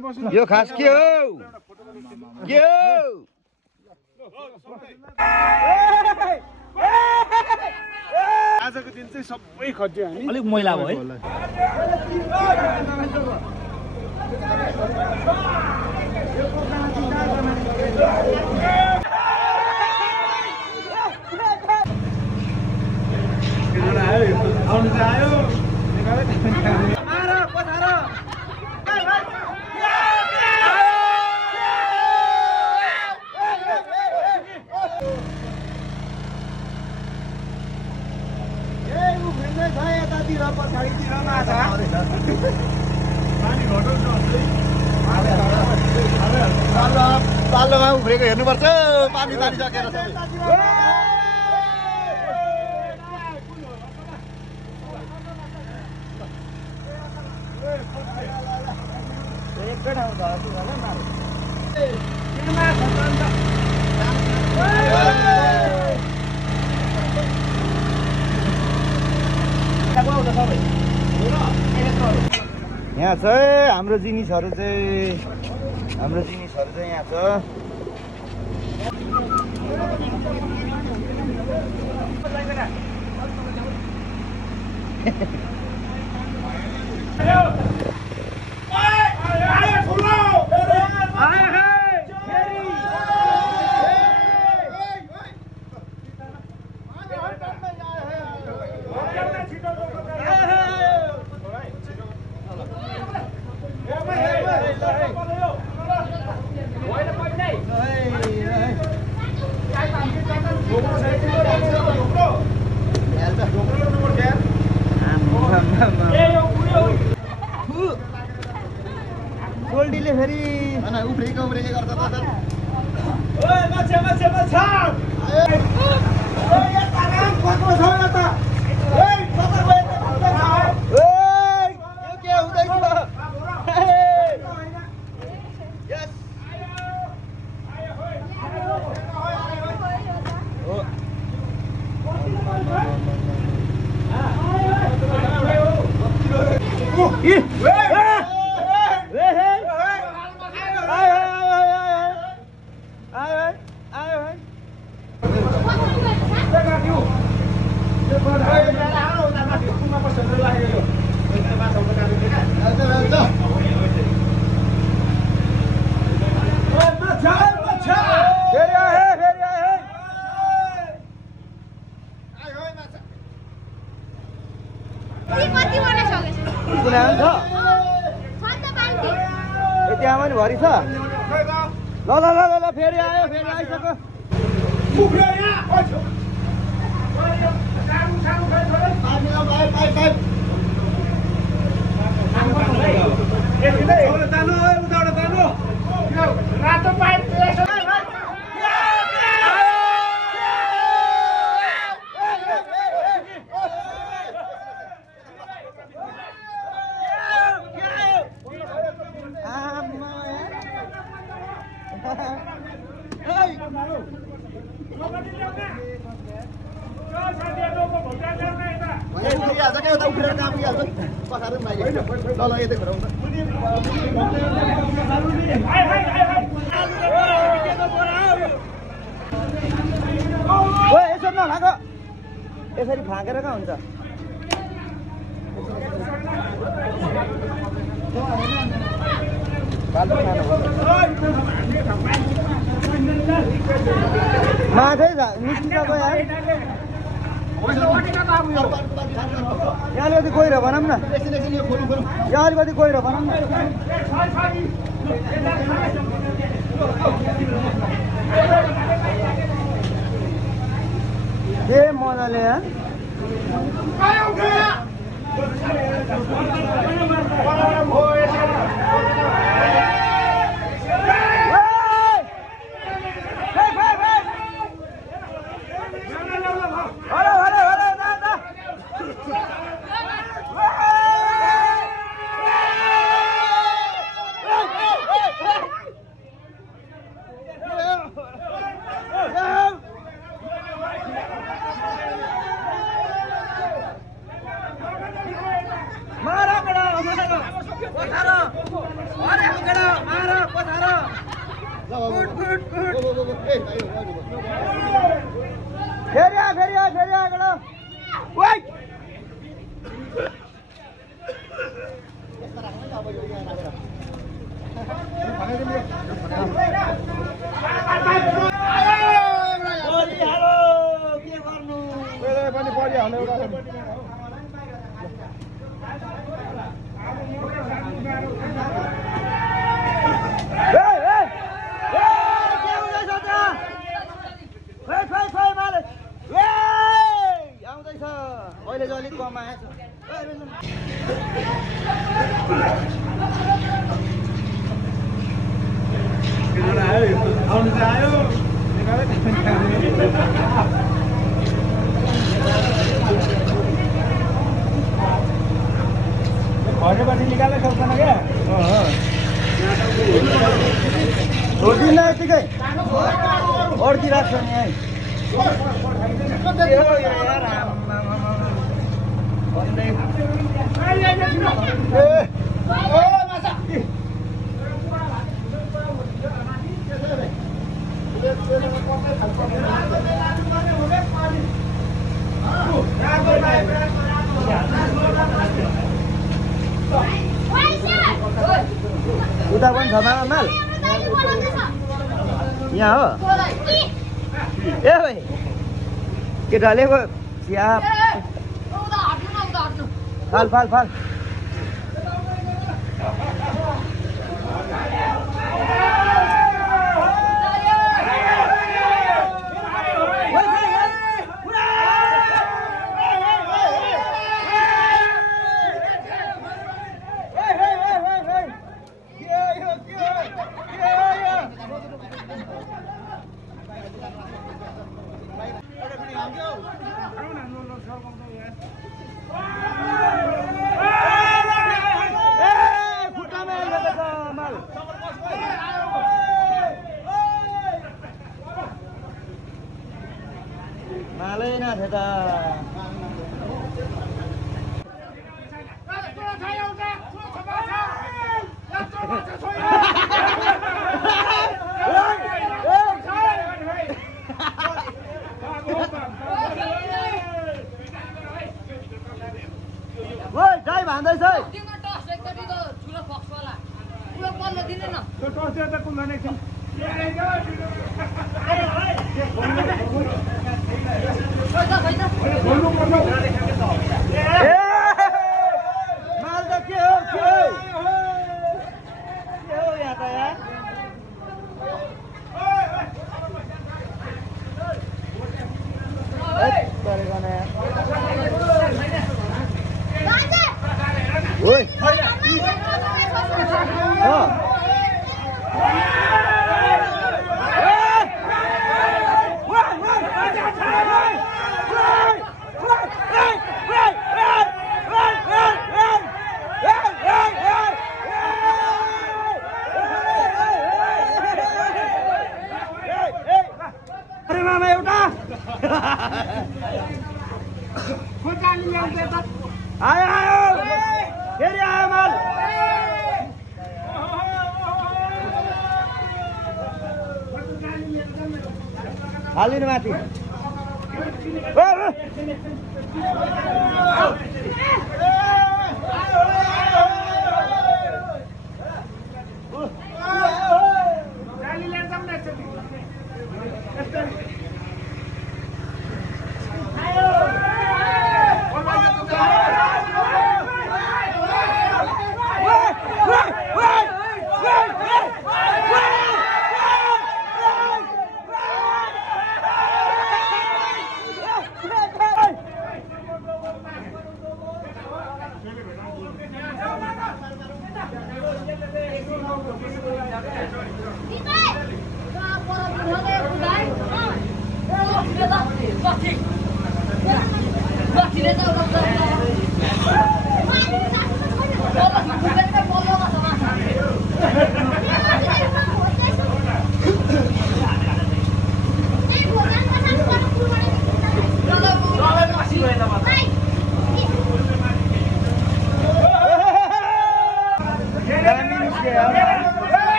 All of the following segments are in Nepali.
यो खास के हो के हो आजको दिन चाहिँ सबै खज्यो हामी अलिक मैला भयो है पालोमा उफ्रेको हेर्नुपर्छ पानी तानी सकेर यहाँ चाहिँ हाम्रो जिनिसहरू चाहिँ यहाँ छ गोल्डीले फेरि उफ्रेको गर्छ त्यहाँ पनि भरि छ ल ल ल ल फेरि आयो फेरि आइसक्यो रातो पाइप यसो नखाएको यसरी फाँकेर कहाँ हुन्छ माथै निस्किसक्यो यार यहाँ अलिकति गएर भनौँ न यहाँ अलिकति गएर भनौँ न के मजाले यहाँ उता पनि छ माल यहाँ हो ए भाइ केटाले चिया फाल फाल फाल हालिनु माथि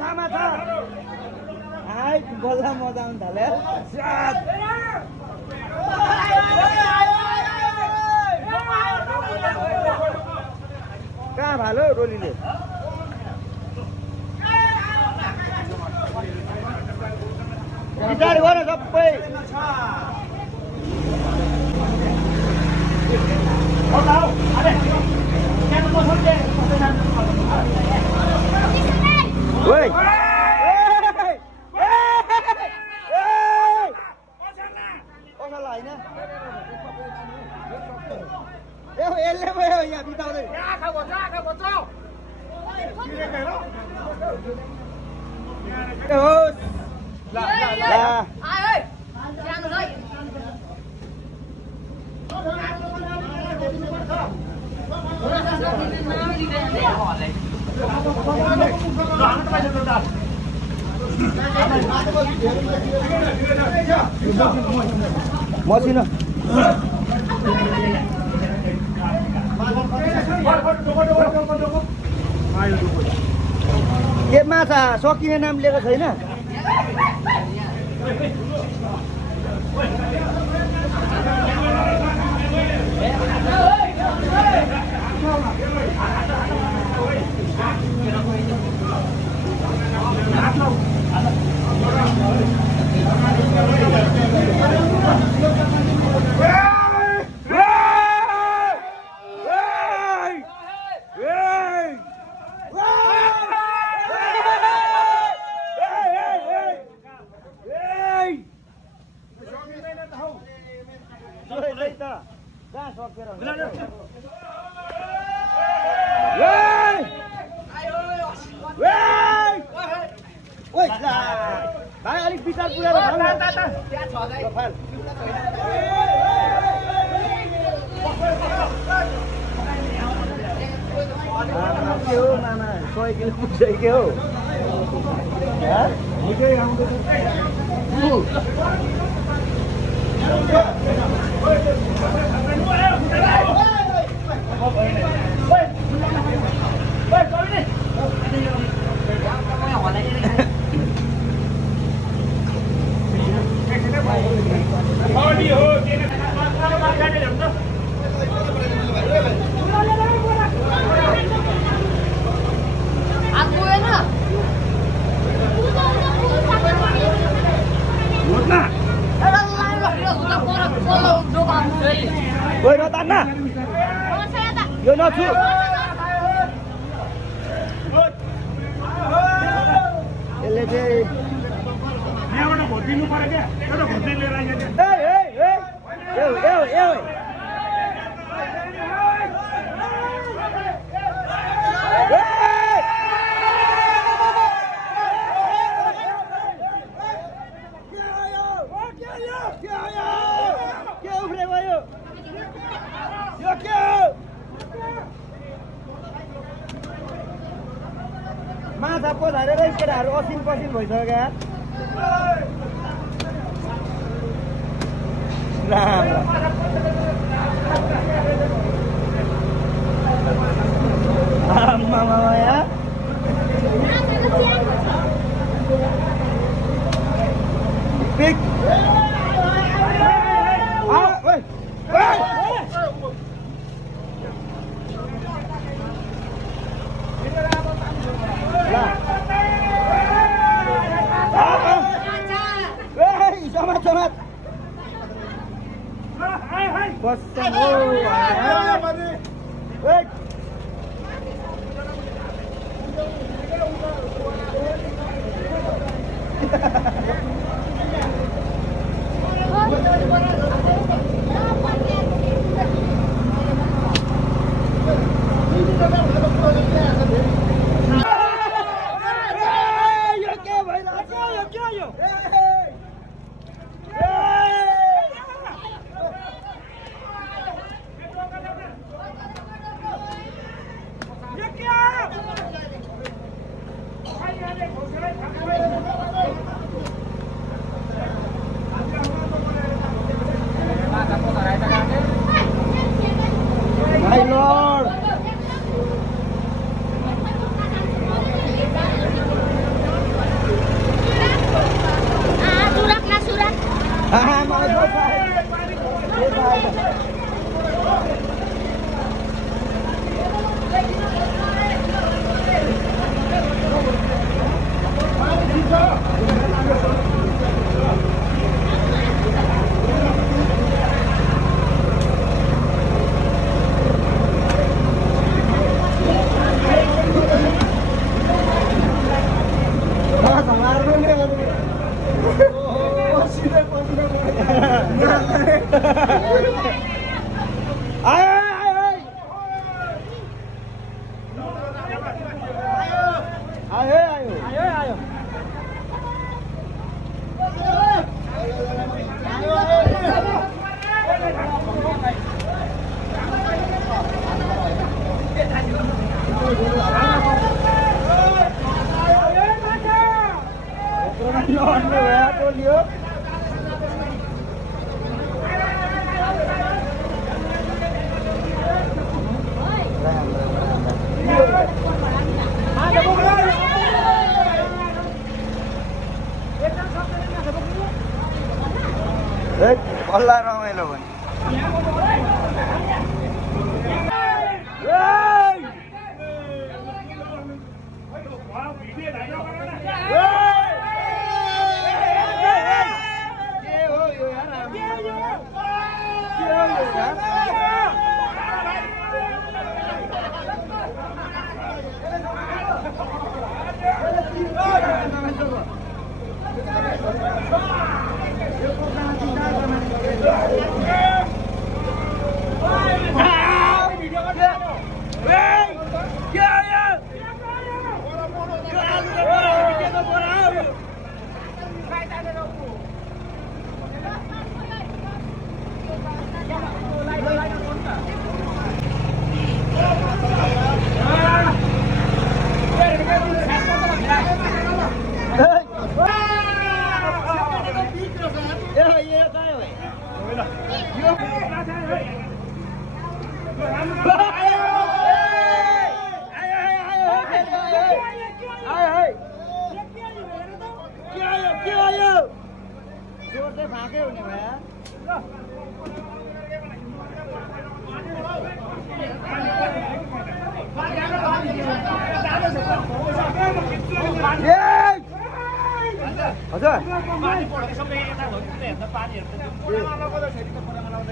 समाचार हाय बल्ल मजा आउन थाल्यो कहाँ भालो रोलीले विचार गर सबै यसले भयो यहाँ बिताउँदै मसिनो के माछा सकिने नाम लिएको छैन भाइ अलिक विचार पुऱ्याएर के हो मामा 100 किलो पुग्छ के हो Oi, Rotana. Yo natu. Ele चाहिँ यहाँबाट भोटिनु पर्यो के एउटा भोटै लिएर आइयो माछा पधारेर केटाहरू असिन पसिन भइसक्यो नअड्ने भए टोलियो बल्ला रमाइलो भने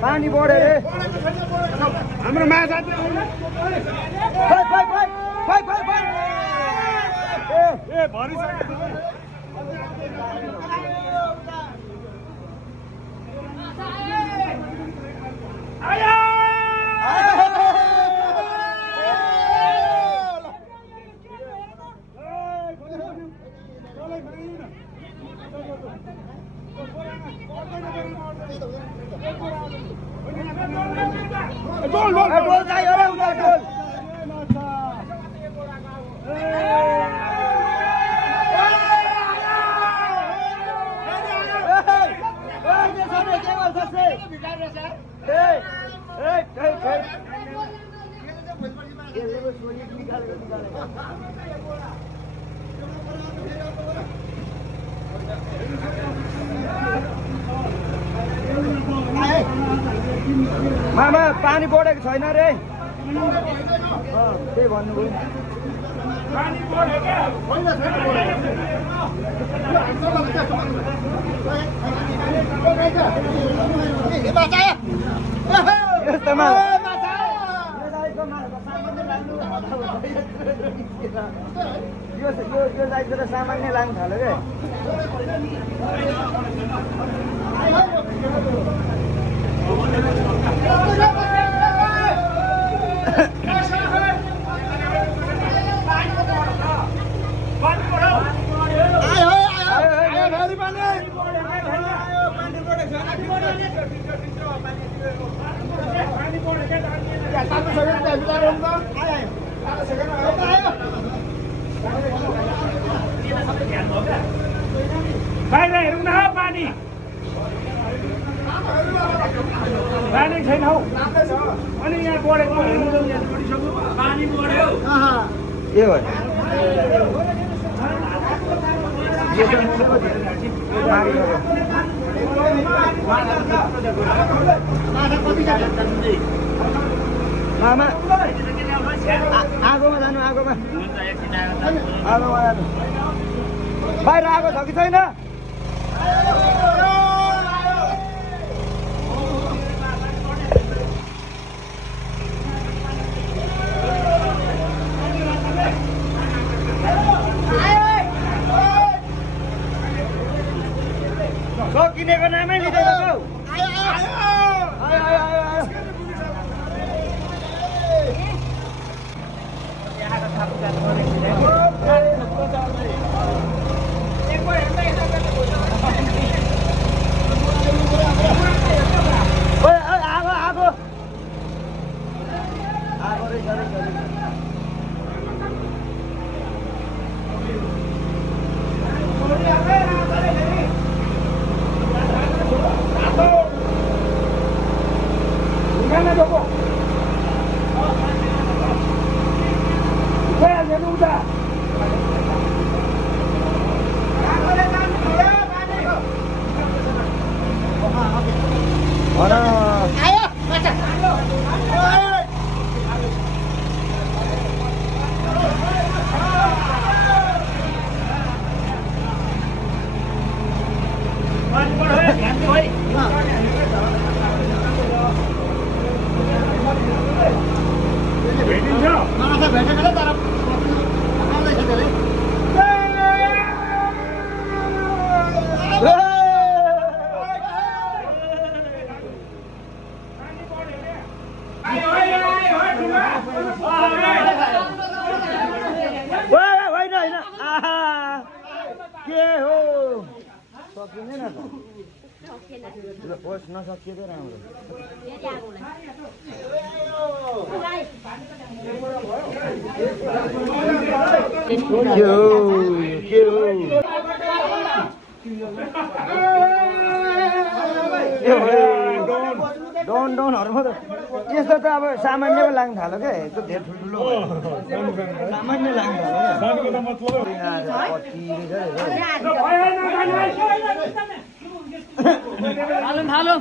पानी बढ्यो रे हाम्रो माछा ए भरिसक्यो आयो डोल चाहियो रे उता डोल मामा पानी बढेको छैन रे त्यही भन्नुभयो यस्तोमा यो साइडबाट सामान्य लाग्नु थाल्यो क्या बाहिर हेरौँ न पानी पानी छैन हौ अनि यहाँ बढेको पानी बढ्यो के भयो मामा आगोमा जानु आगोमा आगोमा जानु बाहिर आगो छ कि छैन किनेको नामै लिँदैन हौ के हो सकिँदैन त होस् नसकिँदै राम्रो के हो डोनहरूमा त यस्तो त अब सामान्य पो लाग्नु थाल्यो क्या यस्तो धेरै ठुल्ठुलो सामान्य लाग्नु थाल्यो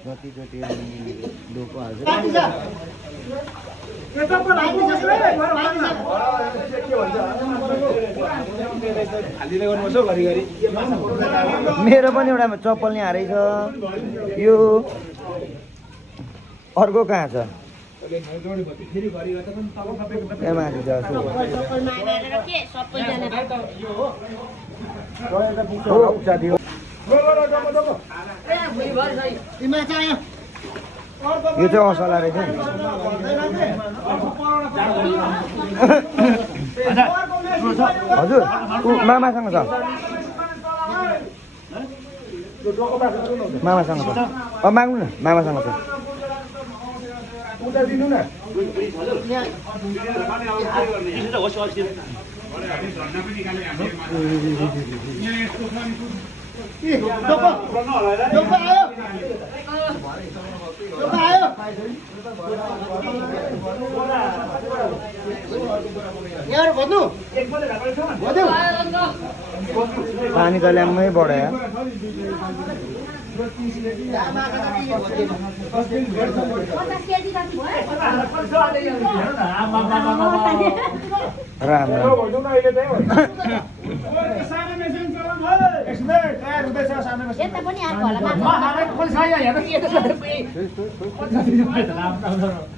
जति डोको हाल्छ मेरो पनि एउटा चप्पल यहाँ रहेछ यो अर्को कहाँ छ यो चाहिँ असला रहेछ हजुर मामासँग छ मामासँग छ माग्नु न मामासँग छ दिनु न पानी त ल्याम्मै बढ्यो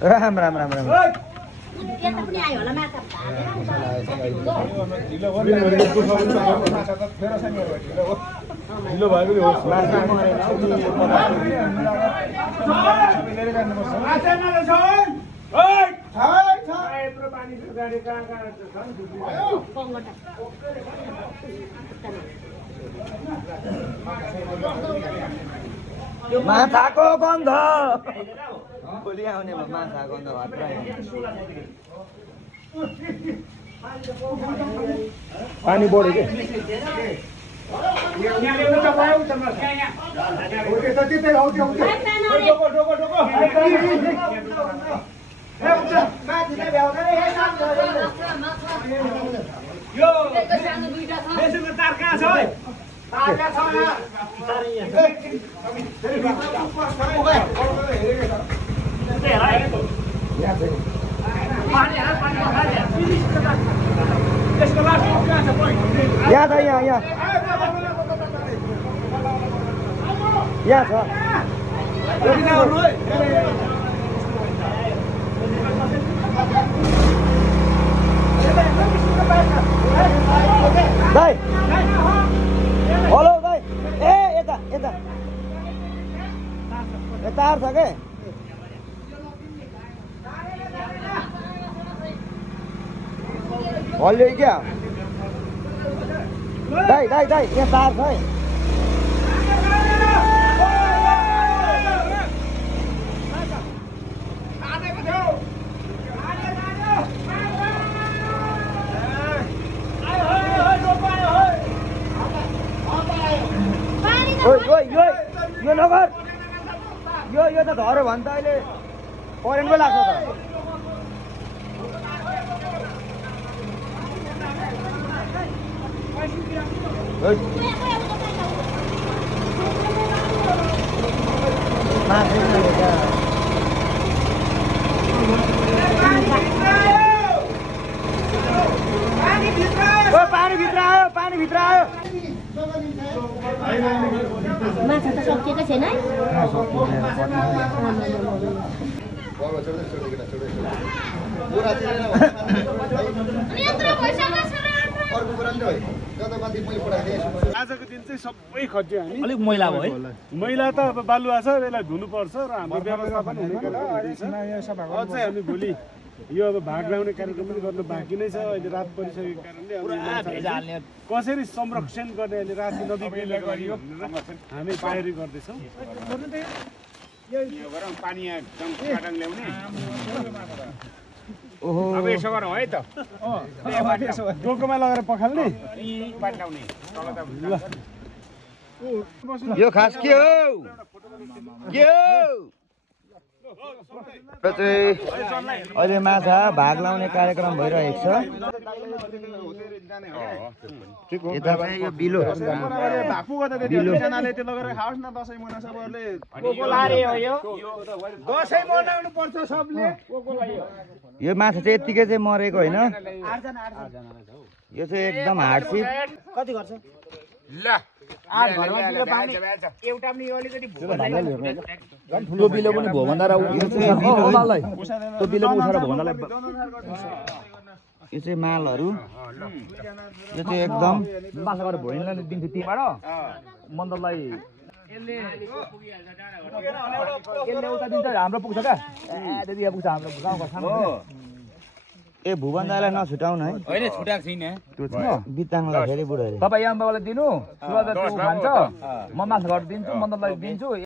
राम राम राम राम माछाको गन्ध भोलि आउने माछा गन्ध भात पानी बढ्यो यहाँ छ यहाँ छ दाइ हेलो दाइ ए यता यता तार छ के हल्यो क्या दाइ दाइ दाइ यहाँ तार छ है यो नगर यो त धरो भने त अहिले करेन्ट पो लाग्छ त पानी भित्र आयो पानी भित्र आयो माछा त सकिएको छैन है आजको दिन चाहिँ सबै खज्यो हामी अलिक मैला भयो है मैला त अब बालुवा छ यसलाई धुनुपर्छ र हाम्रो व्यवस्था पनि हुने कार्यक्रम अझै हामी भोलि यो अब भाग लाउने कार्यक्रम पनि गर्नु बाँकी नै छ अहिले रात परिसकेको कारणले अब यो माछालाई कसरी संरक्षण गर्ने अहिले राति नदी बिलको लागि हामी तयारी गर्दैछौँ पानी काटन ल्याउने ओहो अब यसो गर है त डोकोमा लगेर पखाल्ने पाट्याउने तल त यो खास के हो र चाहिँ अहिले माछा भाग लाउने कार्यक्रम भइरहेको छ यता चाहिँ यो बिलो भाकु गर्दा दुईजनाले त्यो लगेर खाओस् न दसैँ मना सबैले दसैँ मनाउनु पर्छ सबले यो माछा चाहिँ यत्तिकै चाहिँ मरेको होइन यो चाहिँ एकदम हार्डसिप कति गर्छ ल एउटा पनि यो अलिकति ठुलो बिलो पनि भयो भन्दा त्यो बिलो उठाएर भयो भन्दालाई यो चाहिँ मालहरू यो चाहिँ एकदम माछा गरेर भोइनलाई दिन्छु तीबाट मन्दरलाई यसले उता दिन्छ हाम्रो पुग्छ क्या त्यति यहाँ पुग्छ हाम्रो गाउँको सानो ए भुवन दाइलाई नछुटाउन है होइन छुटाएको छैन बिताङलाई फेरि बुढोले तपाईँ यहाँ बाबालाई दिनु सुरज खान्छ म माछा गरेर दिन्छु मन्दरलाई दिन्छु